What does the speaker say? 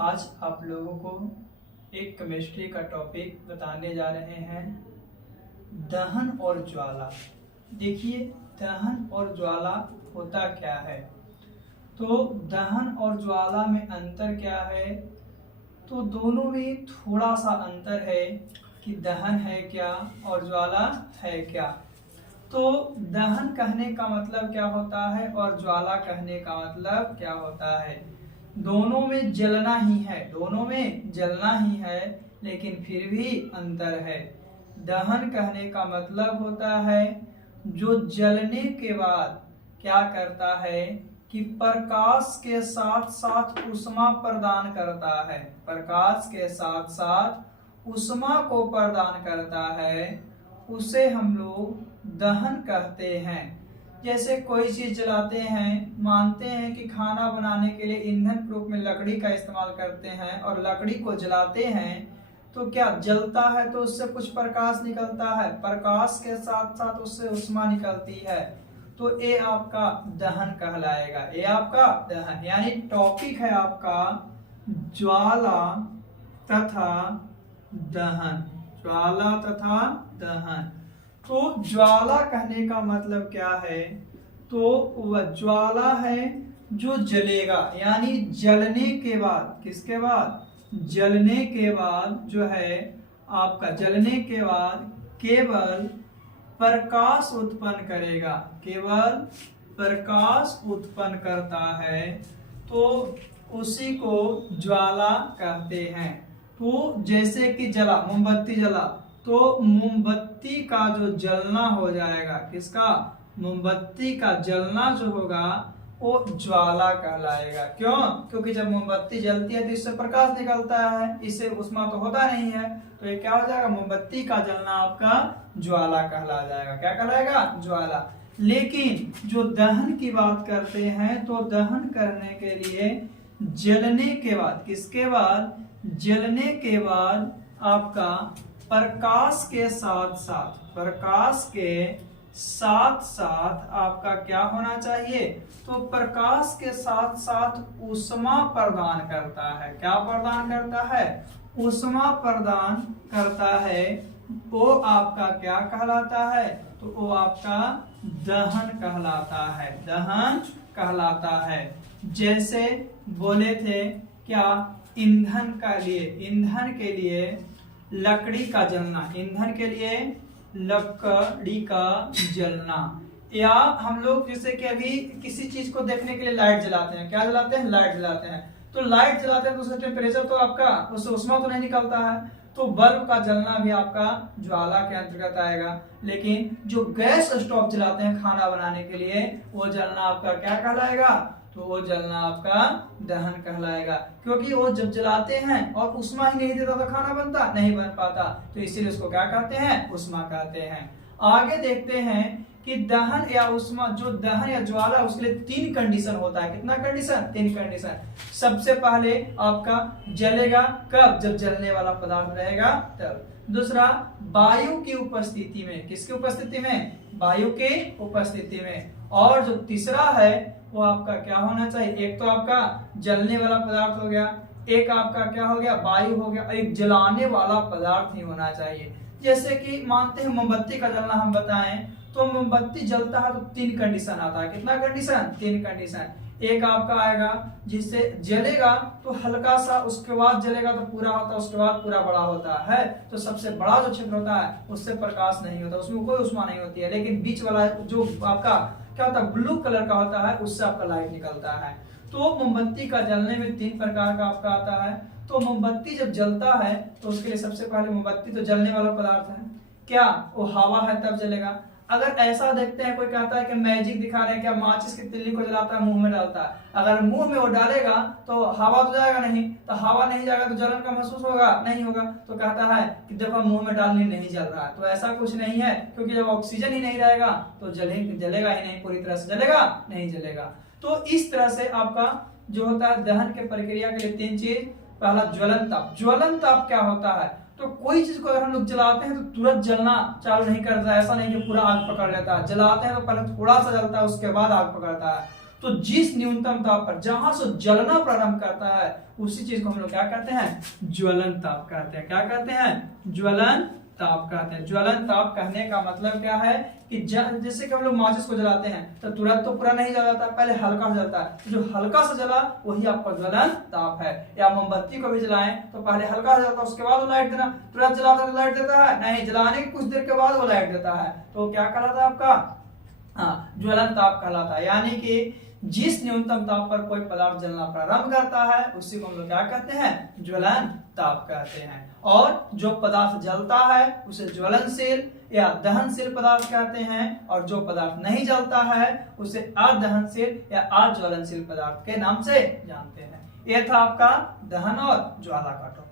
आज आप लोगों को एक केमिस्ट्री का टॉपिक बताने जा रहे हैं, दहन और ज्वाला। देखिए, दहन और ज्वाला होता क्या है। तो दहन और ज्वाला में अंतर क्या है, तो दोनों में थोड़ा सा अंतर है कि दहन है क्या और ज्वाला है क्या। तो दहन कहने का मतलब क्या होता है और ज्वाला कहने का मतलब क्या होता है। दोनों में जलना ही है, दोनों में जलना ही है, लेकिन फिर भी अंतर है। दहन कहने का मतलब होता है जो जलने के बाद क्या करता है कि प्रकाश के साथ साथ ऊष्मा प्रदान करता है, प्रकाश के साथ साथ ऊष्मा को प्रदान करता है, उसे हम लोग दहन कहते हैं। जैसे कोई चीज जलाते हैं, मानते हैं कि खाना बनाने के लिए ईंधन के रूप में लकड़ी का इस्तेमाल करते हैं और लकड़ी को जलाते हैं तो क्या जलता है, तो उससे कुछ प्रकाश निकलता है, प्रकाश के साथ साथ उससे ऊष्मा निकलती है, तो ये आपका दहन कहलाएगा। ये आपका दहन, यानी टॉपिक है आपका ज्वाला तथा दहन, ज्वाला तथा दहन। तो ज्वाला कहने का मतलब क्या है, तो वह ज्वाला है जो जलेगा, यानी जलने के बाद, किसके बाद, जलने के बाद जो है आपका, जलने के बाद केवल प्रकाश उत्पन्न करेगा, केवल प्रकाश उत्पन्न करता है, तो उसी को ज्वाला कहते हैं। तो जैसे कि जला, मोमबत्ती जला, तो मोमबत्ती का जो जलना हो जाएगा, किसका, मोमबत्ती का जलना जो होगा वो ज्वाला कहलाएगा। क्यों? क्योंकि जब मोमबत्ती जलती है तो इससे प्रकाश निकलता है, इससे ऊष्मा तो होता नहीं है, तो ये क्या हो जाएगा, मोमबत्ती का जलना आपका ज्वाला कहला जाएगा। क्या कहलाएगा, ज्वाला। लेकिन जो दहन की बात करते हैं, तो दहन करने के लिए जलने के बाद, किसके बाद, जलने के बाद आपका प्रकाश के साथ साथ, प्रकाश के साथ साथ आपका क्या होना चाहिए, तो प्रकाश के साथ साथ ऊष्मा प्रदान करता है। क्या प्रदान करता है, ऊष्मा प्रदान करता है, वो आपका क्या कहलाता है, तो वो आपका दहन कहलाता है, दहन कहलाता है। जैसे बोले थे क्या, ईंधन का लिए, ईंधन के लिए लकड़ी का जलना, ईंधन के लिए लकड़ी का जलना, या हम लोग जैसे कि अभी किसी चीज को देखने के लिए लाइट जलाते हैं, क्या जलाते हैं, लाइट जलाते हैं। तो लाइट जलाते हैं तो उसका टेम्परेचर तो आपका, उससे ऊष्मा तो नहीं निकलता है, तो बल्ब का जलना भी आपका ज्वाला के अंतर्गत आएगा। लेकिन जो गैस स्टोव जलाते हैं खाना बनाने के लिए, वो जलना आपका क्या कहलाएगा, तो वो जलना आपका दहन कहलाएगा। क्योंकि वो जब जलाते हैं और ऊष्मा ही नहीं देता तो खाना बनता नहीं, बन पाता, तो इसीलिए उसको क्या कहते हैं, ऊष्मा कहते हैं। आगे देखते हैं कि दहन या ऊष्मा, जो दहन या ज्वाला, उसके लिए तीन कंडीशन होता है। कितना कंडीशन, तीन कंडीशन। सबसे पहले आपका जलेगा कब, जब जलने वाला पदार्थ रहेगा तब। दूसरा, वायु की उपस्थिति में, किसकी उपस्थिति में, वायु की उपस्थिति में। और जो तीसरा है वो आपका क्या होना चाहिए, एक तो आपका जलने वाला पदार्थ हो गया, एक आपका क्या हो गया, वायु हो गया, और एक जलाने वाला पदार्थ ही होना चाहिए। जैसे कि मानते हैं मोमबत्ती का जलना हम बताएं, तो मोमबत्ती जलता है तो तीन कंडीशन आता है। कितना कंडीशन, तीन कंडीशन। एक आपका आएगा जिससे जलेगा तो हल्का सा, उसके बाद जलेगा तो पूरा होता है, उसके बाद पूरा बड़ा होता है। तो सबसे बड़ा जो क्षेत्र होता है उससे प्रकाश नहीं होता, उसमें कोई ऊष्मा नहीं होती है। लेकिन बीच वाला जो आपका क्या होता है, ब्लू कलर का होता है, उससे आपका लाइट निकलता है। तो मोमबत्ती का जलने में तीन प्रकार का आपका आता है। तो मोमबत्ती जब जलता है तो उसके लिए सबसे पहले, मोमबत्ती तो जलने वाला पदार्थ है, क्या वो हवा है तब जलेगा। अगर ऐसा देखते हैं, कोई कहता है कि मैजिक दिखा रहे हैं, क्या माचिस की तिल्ली को जलाता है, मुंह में डालता है, अगर मुंह में वो डालेगा तो हवा तो जाएगा नहीं, तो हवा नहीं जाएगा तो जलन का महसूस होगा नहीं, होगा, तो कहता है कि देखो मुंह में डालने नहीं जल रहा है। तो ऐसा कुछ नहीं है, क्योंकि जब ऑक्सीजन ही नहीं रहेगा तो जलेगा ही नहीं, पूरी तरह से जलेगा नहीं, जलेगा। तो इस तरह से आपका जो होता है दहन के प्रक्रिया के लिए तीन चीज। पहला ज्वलन ताप, ज्वलन ताप क्या होता है, तो कोई चीज को अगर हम लोग जलाते हैं तो तुरंत जलना चालू नहीं करता है, ऐसा नहीं कि पूरा आग पकड़ लेता है। जलाते हैं तो पहले थोड़ा सा जलता है, उसके बाद आग पकड़ता है। तो जिस न्यूनतम ताप पर जहां से जलना प्रारंभ करता है उसी चीज को हम लोग क्या कहते हैं, ज्वलन ताप कहते हैं। क्या कहते हैं, ज्वलन ताप कहते हैं। ज्वलन ताप कहने का मतलब क्या है कि जैसे कि हम लोग माचिस को जलाते हैं तो तुरंत तो पूरा नहीं जल जाता, पहले हल्का जलता है, तो जो हल्का सा जला वही आपका ज्वलन ताप है। या मोमबत्ती को भी जलाएं तो पहले हल्का जलता है, उसके बाद वो लाइट देना, तुरंत जलाता तो लाइट देता है नहीं, जलाने के कुछ देर के बाद वो लाइट देता है, तो क्या कहलाता है आपका, ज्वलन ताप कहलाता है। यानी कि जिस न्यूनतम ताप पर कोई पदार्थ जलना प्रारंभ करता है उसी को हम लोग क्या कहते हैं, ज्वलन ताप कहते हैं। और जो पदार्थ जलता है उसे ज्वलनशील या दहनशील पदार्थ कहते हैं, और जो पदार्थ नहीं जलता है उसे अदहनशील या अज्वलनशील पदार्थ के नाम से जानते हैं। यह था आपका दहन और ज्वाला का टॉपिक।